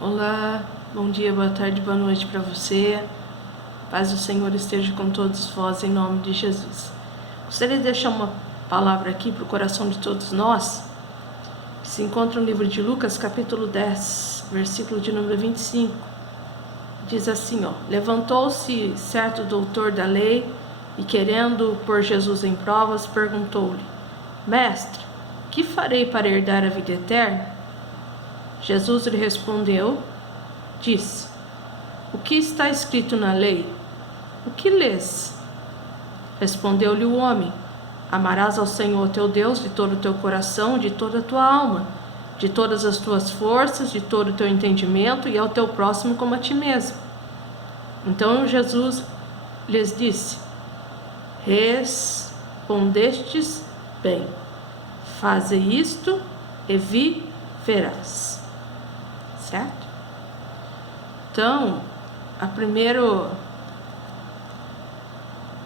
Olá, bom dia, boa tarde, boa noite para você. Paz do Senhor esteja com todos vós, em nome de Jesus. Gostaria de deixar uma palavra aqui para o coração de todos nós, que se encontra no livro de Lucas, capítulo 10, versículo de número 25. Diz assim, levantou-se certo doutor da lei e, querendo pôr Jesus em provas, perguntou-lhe: Mestre, que farei para herdar a vida eterna? Jesus lhe respondeu, disse: O que está escrito na lei? O que lês? Respondeu-lhe o homem: Amarás ao Senhor teu Deus de todo o teu coração, de toda a tua alma, de todas as tuas forças, de todo o teu entendimento, e ao teu próximo como a ti mesmo. Então Jesus lhes disse: Respondestes bem, faze isto e viverás. Certo? Então, o primeiro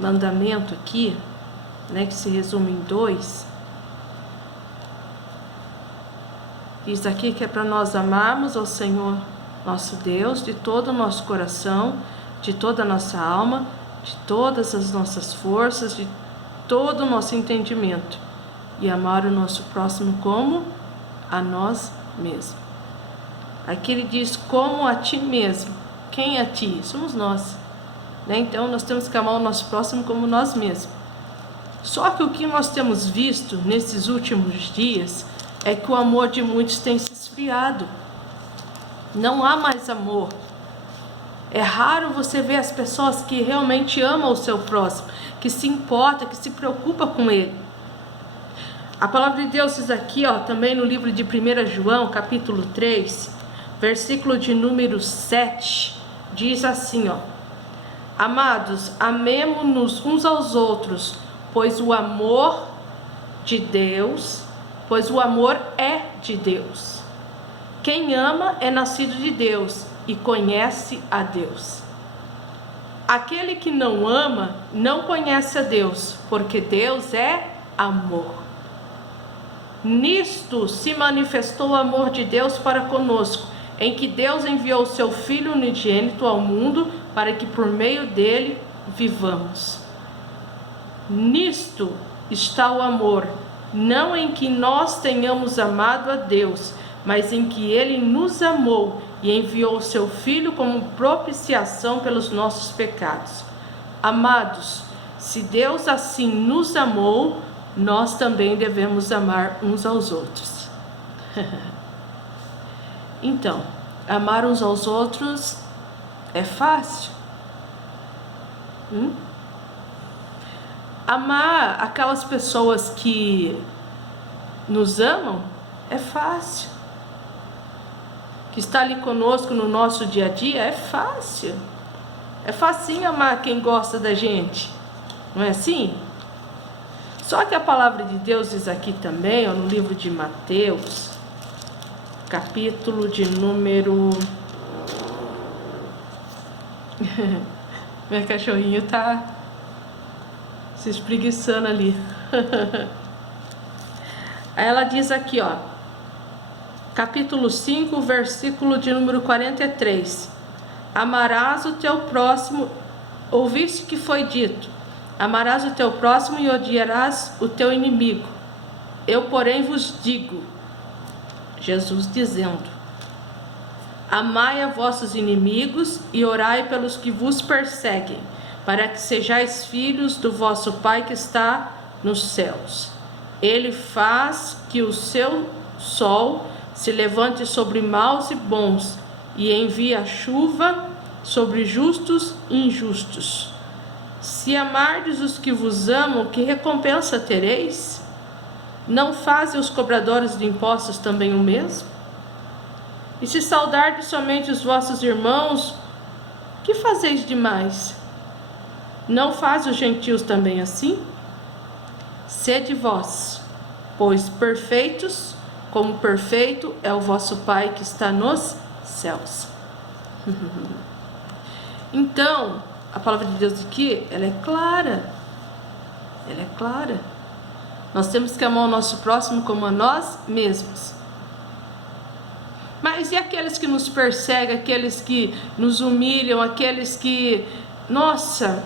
mandamento aqui, que se resume em 2, diz aqui que é para nós amarmos ao Senhor nosso Deus de todo o nosso coração, de toda a nossa alma, de todas as nossas forças, de todo o nosso entendimento, e amar o nosso próximo como a nós mesmos. Aqui ele diz: como a ti mesmo. Quem é a ti? Somos nós, Então nós temos que amar o nosso próximo como nós mesmos. Só que o que nós temos visto nesses últimos dias é que o amor de muitos tem se esfriado. Não há mais amor. É raro você ver as pessoas que realmente amam o seu próximo, que se importa, que se preocupa com ele. A palavra de Deus diz aqui, também no livro de 1 João, capítulo 3, versículo de número 7, diz assim, Amados, amemo-nos uns aos outros, pois o amor é de Deus. Quem ama é nascido de Deus e conhece a Deus. Aquele que não ama não conhece a Deus, porque Deus é amor. Nisto se manifestou o amor de Deus para conosco, em que Deus enviou o seu Filho unigênito ao mundo para que por meio dele vivamos. Nisto está o amor, não em que nós tenhamos amado a Deus, mas em que ele nos amou e enviou o seu Filho como propiciação pelos nossos pecados. Amados, se Deus assim nos amou, nós também devemos amar uns aos outros. Então, amar uns aos outros é fácil? Amar aquelas pessoas que nos amam é fácil. Que está ali conosco no nosso dia a dia é fácil. É facinho amar quem gosta da gente, não é assim? Só que a palavra de Deus diz aqui também, no livro de Mateus, capítulo de número... Meu cachorrinho tá se espreguiçando ali. Aí ela diz aqui, capítulo 5, versículo de número 43. Amarás o teu próximo, ouviste que foi dito, amarás o teu próximo e odiarás o teu inimigo. Eu, porém, vos digo, Jesus dizendo, amai a vossos inimigos e orai pelos que vos perseguem, para que sejais filhos do vosso Pai que está nos céus. Ele faz que o seu sol se levante sobre maus e bons, e envia a chuva sobre justos e injustos. Se amardes os que vos amam, que recompensa tereis? Não fazem os cobradores de impostos também o mesmo? E se saudardes somente os vossos irmãos, que fazeis demais? Não fazem os gentios também assim? Sede vós, pois perfeitos, como perfeito é o vosso Pai que está nos céus. Então, a palavra de Deus aqui, ela é clara. Ela é clara. Nós temos que amar o nosso próximo como a nós mesmos. Mas e aqueles que nos perseguem, aqueles que nos humilham, aqueles que, nossa,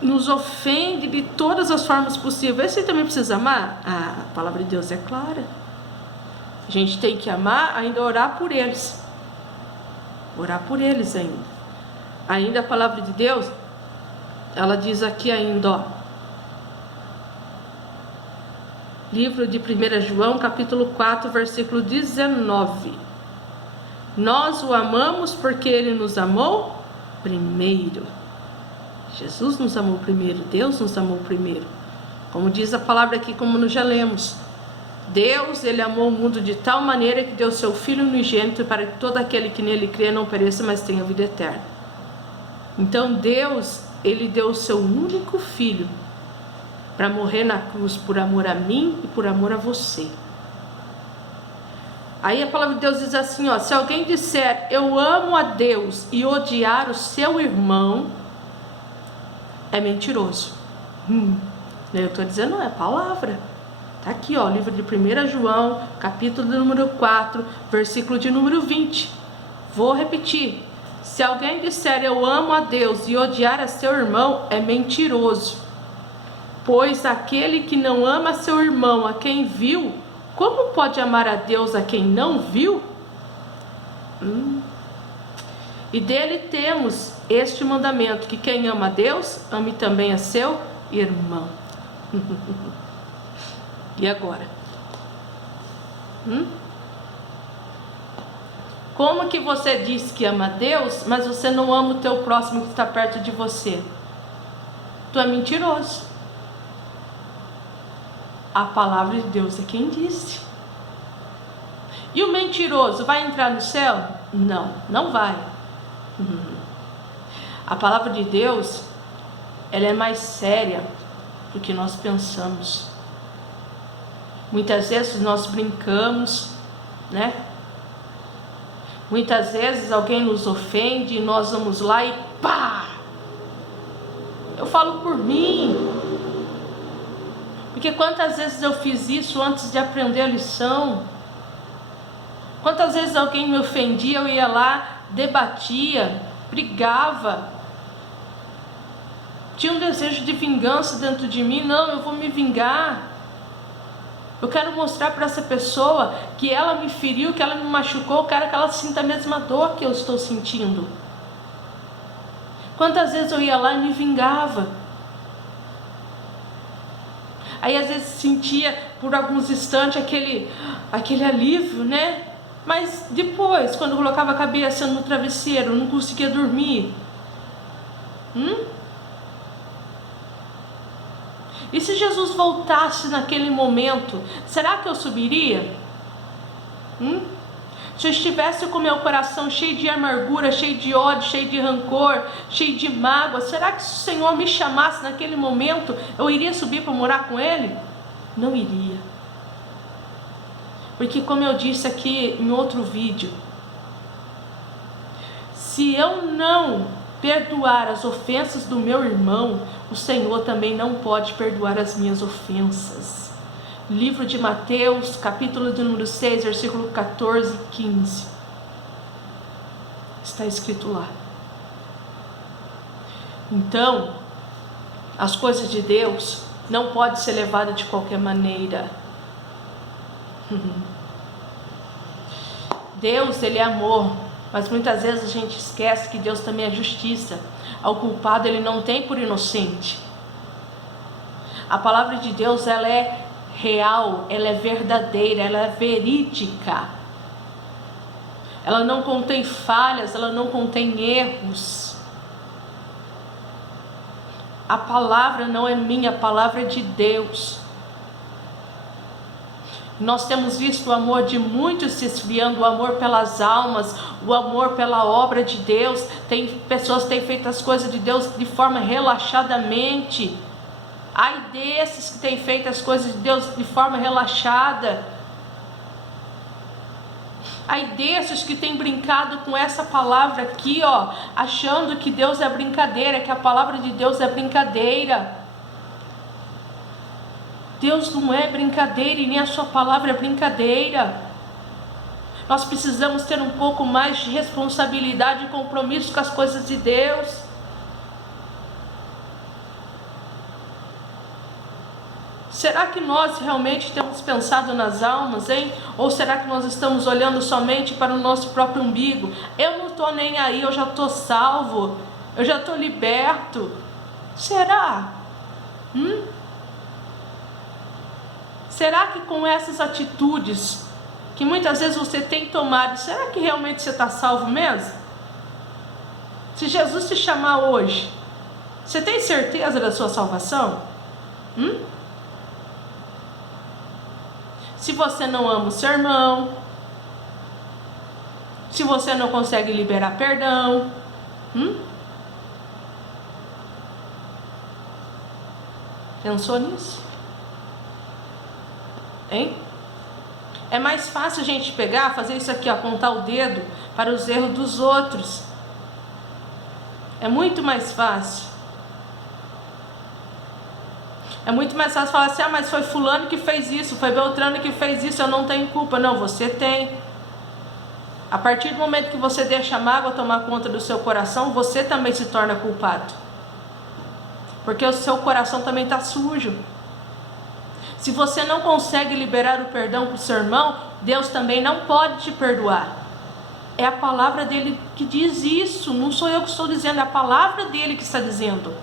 nos ofendem de todas as formas possíveis? Você também precisa amar? A palavra de Deus é clara. A gente tem que amar, ainda orar por eles. Orar por eles ainda. Ainda a palavra de Deus, ela diz aqui ainda, ó. Livro de 1 João, capítulo 4, versículo 19. Nós o amamos porque ele nos amou primeiro. Jesus nos amou primeiro, Deus nos amou primeiro. Como diz a palavra aqui, como nós já lemos. Deus, ele amou o mundo de tal maneira que deu seu Filho unigênito para que todo aquele que nele crê não pereça, mas tenha vida eterna. Então Deus, ele deu o seu único Filho para morrer na cruz por amor a mim e por amor a você. Aí a palavra de Deus diz assim, ó, se alguém disser eu amo a Deus e odiar o seu irmão, é mentiroso. Eu estou dizendo, não é palavra. Está aqui, ó, livro de 1 João, capítulo número 4, versículo de número 20. Vou repetir. Se alguém disser eu amo a Deus e odiar a seu irmão, é mentiroso. Pois aquele que não ama seu irmão, a quem viu, como pode amar a Deus a quem não viu? E dele temos este mandamento, que quem ama a Deus, ame também a seu irmão. E agora? Como que você diz que ama a Deus, mas você não ama o teu próximo que está perto de você? Tu é mentiroso. A palavra de Deus é quem disse. E o mentiroso vai entrar no céu? Não, não vai. A palavra de Deus, ela é mais séria do que nós pensamos. Muitas vezes nós brincamos, né? Muitas vezes alguém nos ofende e nós vamos lá e pá! Eu falo por mim. Porque quantas vezes eu fiz isso antes de aprender a lição? Quantas vezes alguém me ofendia, eu ia lá, debatia, brigava. Tinha um desejo de vingança dentro de mim. Não, eu vou me vingar. Eu quero mostrar para essa pessoa que ela me feriu, que ela me machucou. Eu quero que ela sinta a mesma dor que eu estou sentindo. Quantas vezes eu ia lá e me vingava. Aí às vezes sentia por alguns instantes aquele alívio, né? Mas depois, quando eu colocava a cabeça no travesseiro, eu não conseguia dormir. E se Jesus voltasse naquele momento, será que eu subiria? Se eu estivesse com meu coração cheio de amargura, cheio de ódio, cheio de rancor, cheio de mágoa, será que se o Senhor me chamasse naquele momento, eu iria subir para morar com Ele? Não iria. Porque como eu disse aqui em outro vídeo, se eu não perdoar as ofensas do meu irmão, o Senhor também não pode perdoar as minhas ofensas. Livro de Mateus, capítulo de número 6, versículo 14 e 15. Está escrito lá. Então, as coisas de Deus não podem ser levadas de qualquer maneira. Deus, ele é amor, mas muitas vezes a gente esquece que Deus também é justiça. Ao culpado ele não tem por inocente. A palavra de Deus, ela é real, ela é verdadeira, ela é verídica. Ela não contém falhas, ela não contém erros. A palavra não é minha, a palavra é de Deus. Nós temos visto o amor de muitos se esfriando, o amor pelas almas, o amor pela obra de Deus. Tem pessoas que têm feito as coisas de Deus de forma relaxadamente. Ai desses que têm feito as coisas de Deus de forma relaxada. Ai desses que têm brincado com essa palavra aqui, ó, achando que Deus é brincadeira, que a palavra de Deus é brincadeira. Deus não é brincadeira e nem a sua palavra é brincadeira. Nós precisamos ter um pouco mais de responsabilidade e compromisso com as coisas de Deus. Será que nós realmente temos pensado nas almas, hein? Ou será que nós estamos olhando somente para o nosso próprio umbigo? Eu não estou nem aí, eu já estou salvo, eu já estou liberto. Será? Será que com essas atitudes que muitas vezes você tem tomado, será que realmente você está salvo mesmo? Se Jesus te chamar hoje, você tem certeza da sua salvação? Se você não ama o seu irmão, se você não consegue liberar perdão, pensou nisso? Hein? É mais fácil a gente pegar, fazer isso aqui, apontar o dedo para os erros dos outros. É muito mais fácil. É muito mais fácil falar assim, mas foi fulano que fez isso, foi Beltrano que fez isso, eu não tenho culpa. Não, você tem. A partir do momento que você deixa a mágoa tomar conta do seu coração, você também se torna culpado. Porque o seu coração também está sujo. Se você não consegue liberar o perdão para o seu irmão, Deus também não pode te perdoar. É a palavra dele que diz isso, não sou eu que estou dizendo, é a palavra dele que está dizendo.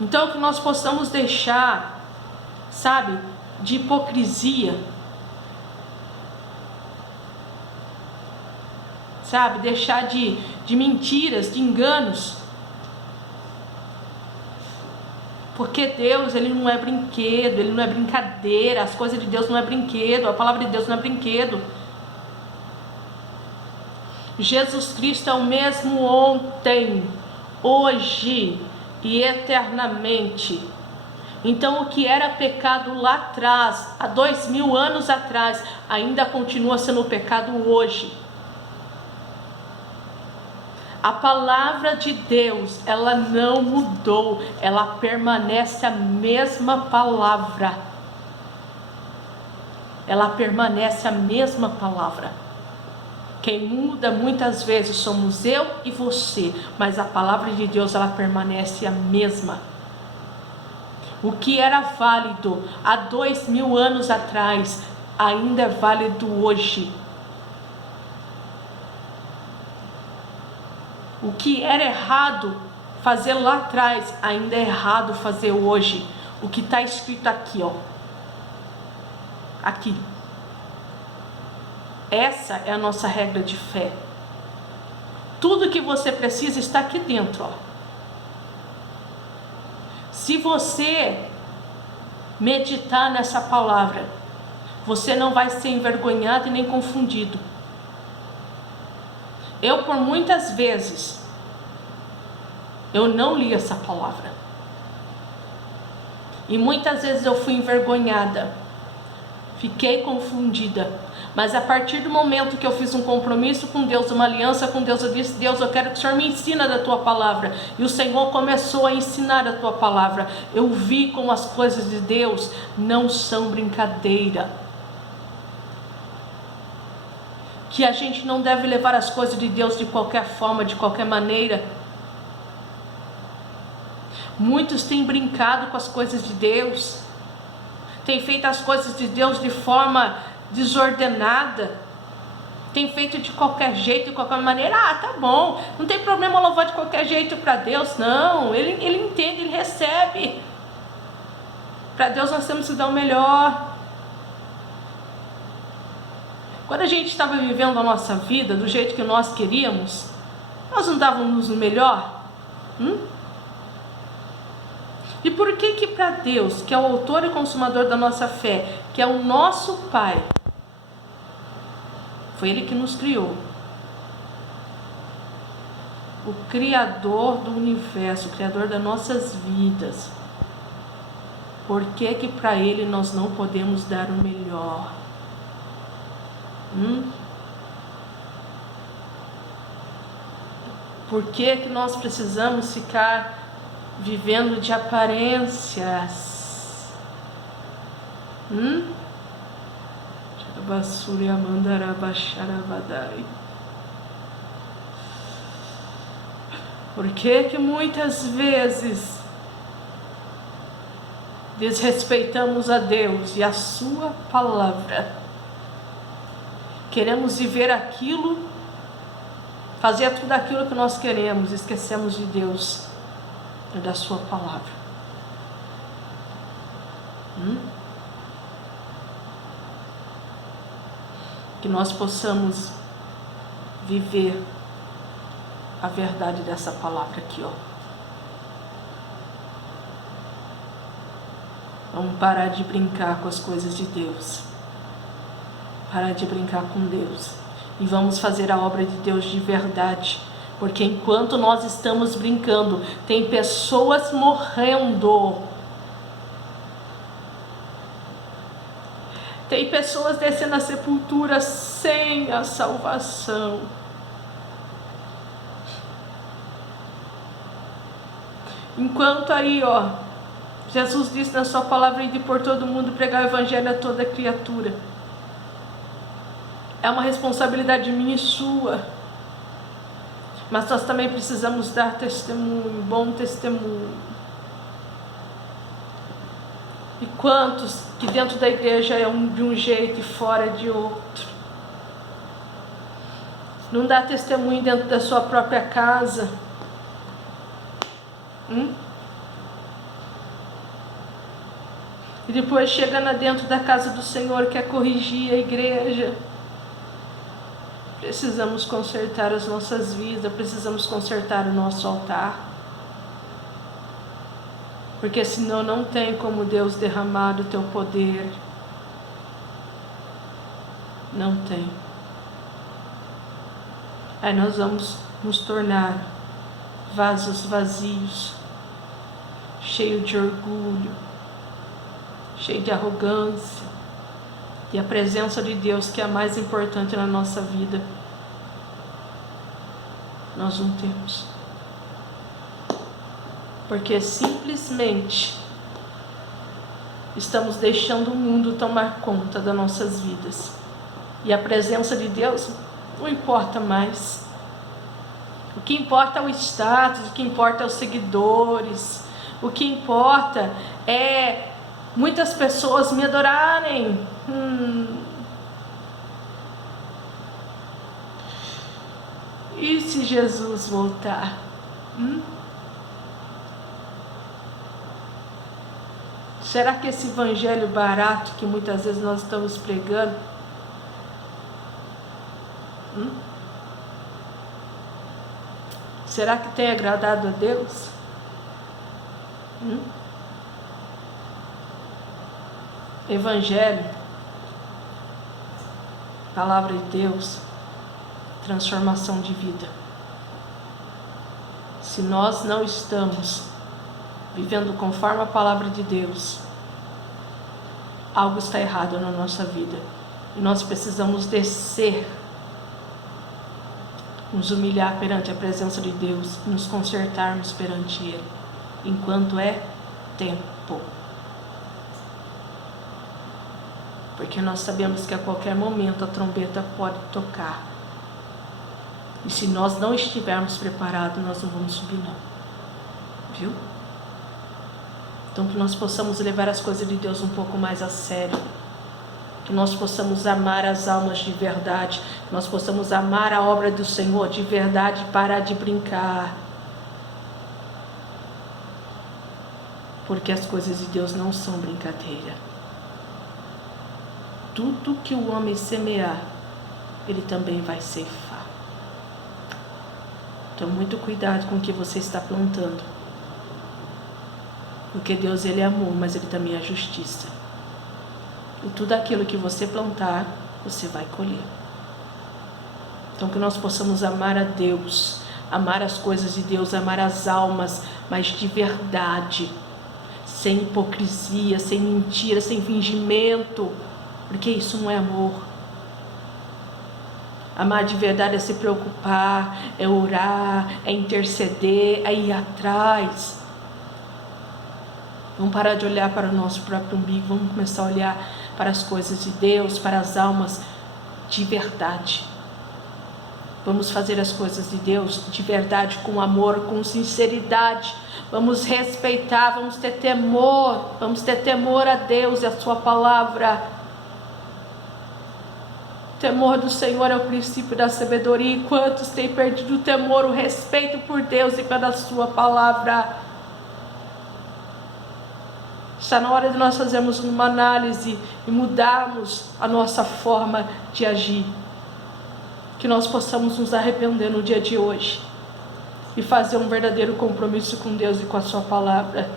Então que nós possamos deixar, sabe, de hipocrisia, sabe, deixar de mentiras, de enganos. Porque Deus, Ele não é brinquedo, Ele não é brincadeira, as coisas de Deus não é brinquedo, a palavra de Deus não é brinquedo. Jesus Cristo é o mesmo ontem, hoje e eternamente. Então o que era pecado lá atrás, há 2000 anos atrás, ainda continua sendo pecado hoje. A palavra de Deus, ela não mudou, ela permanece a mesma palavra. Ela permanece a mesma palavra. Quem muda muitas vezes somos eu e você, mas a palavra de Deus, ela permanece a mesma. O que era válido há 2000 anos atrás, ainda é válido hoje. O que era errado fazer lá atrás, ainda é errado fazer hoje. O que está escrito aqui, ó. Aqui. Essa é a nossa regra de fé. Tudo que você precisa está aqui dentro, ó. Se você meditar nessa palavra, você não vai ser envergonhado e nem confundido. Eu, por muitas vezes, eu não li essa palavra. E muitas vezes eu fui envergonhada. Fiquei confundida. Mas a partir do momento que eu fiz um compromisso com Deus, uma aliança com Deus, eu disse, Deus, eu quero que o Senhor me ensine da Tua palavra. E o Senhor começou a ensinar a Tua palavra. Eu vi como as coisas de Deus não são brincadeira. Que a gente não deve levar as coisas de Deus de qualquer forma, de qualquer maneira. Muitos têm brincado com as coisas de Deus, têm feito as coisas de Deus de forma desordenada, têm feito de qualquer jeito, de qualquer maneira. Tá bom, não tem problema louvar de qualquer jeito para Deus, não, ele entende, ele recebe. Para Deus nós temos que dar o melhor. Quando a gente estava vivendo a nossa vida do jeito que nós queríamos, nós não dávamos o melhor? E por que para Deus, que é o autor e consumador da nossa fé, que é o nosso Pai, foi Ele que nos criou, o Criador do universo, o Criador das nossas vidas, por que para Ele nós não podemos dar o melhor? Por que nós precisamos ficar vivendo de aparências? Basuri Amandara Basharabadai. Por que muitas vezes desrespeitamos a Deus e a sua palavra? Queremos viver aquilo, fazer tudo aquilo que nós queremos, esquecemos de Deus e da sua palavra. Que nós possamos viver a verdade dessa palavra aqui, ó. Vamos parar de brincar com as coisas de Deus. Parar de brincar com Deus. E vamos fazer a obra de Deus de verdade. Porque enquanto nós estamos brincando, tem pessoas morrendo. Tem pessoas descendo a sepultura sem a salvação. Enquanto aí, ó, Jesus disse na sua palavra de por todo mundo pregar o evangelho a toda criatura. É uma responsabilidade minha e sua. Mas nós também precisamos dar testemunho, bom testemunho. E quantos que dentro da igreja é de um jeito e fora de outro? Não dá testemunho dentro da sua própria casa. E depois chega dentro da casa do Senhor, quer corrigir a igreja. Precisamos consertar as nossas vidas, precisamos consertar o nosso altar. Porque senão não tem como Deus derramar o teu poder. Não tem. Aí nós vamos nos tornar vasos vazios, cheio de orgulho, cheio de arrogância. E a presença de Deus, que é a mais importante na nossa vida, nós não temos. Porque simplesmente estamos deixando o mundo tomar conta das nossas vidas. E a presença de Deus não importa mais. O que importa é o status, o que importa é os seguidores, o que importa é muitas pessoas me adorarem. E se Jesus voltar? Será que esse evangelho barato que muitas vezes nós estamos pregando, será que tem agradado a Deus? Evangelho, palavra de Deus, transformação de vida. Se nós não estamos vivendo conforme a palavra de Deus, algo está errado na nossa vida. E nós precisamos descer, nos humilhar perante a presença de Deus e nos consertarmos perante Ele, enquanto é tempo. Porque nós sabemos que a qualquer momento a trombeta pode tocar. E se nós não estivermos preparados, nós não vamos subir não. Viu? Então que nós possamos levar as coisas de Deus um pouco mais a sério. Que nós possamos amar as almas de verdade. Que nós possamos amar a obra do Senhor de verdade e parar de brincar. Porque as coisas de Deus não são brincadeira. Tudo que o homem semear, ele também vai ceifar. Então, muito cuidado com o que você está plantando. Porque Deus, Ele é amor, mas Ele também é justiça. E tudo aquilo que você plantar, você vai colher. Então, que nós possamos amar a Deus, amar as coisas de Deus, amar as almas, mas de verdade. Sem hipocrisia, sem mentira, sem fingimento. Porque isso não é amor. Amar de verdade é se preocupar, é orar, é interceder, é ir atrás. Vamos parar de olhar para o nosso próprio umbigo, vamos começar a olhar para as coisas de Deus, para as almas de verdade. Vamos fazer as coisas de Deus de verdade, com amor, com sinceridade. Vamos respeitar, vamos ter temor a Deus e a sua palavra. O temor do Senhor é o princípio da sabedoria. E quantos têm perdido o temor, o respeito por Deus e pela sua palavra? Está na hora de nós fazermos uma análise e mudarmos a nossa forma de agir. Que nós possamos nos arrepender no dia de hoje e fazer um verdadeiro compromisso com Deus e com a sua palavra,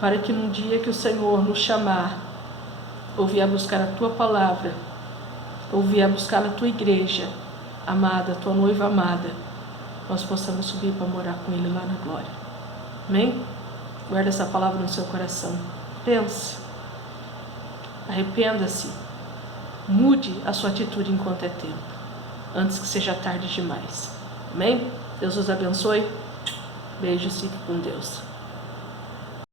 para que no dia que o Senhor nos chamar, ou vier buscar a tua palavra, ou vier buscar a tua igreja amada, a tua noiva amada, nós possamos subir para morar com Ele lá na glória. Amém? Guarda essa palavra no seu coração. Pense, arrependa-se, mude a sua atitude enquanto é tempo, antes que seja tarde demais. Amém? Deus os abençoe. Beijos, fique com Deus.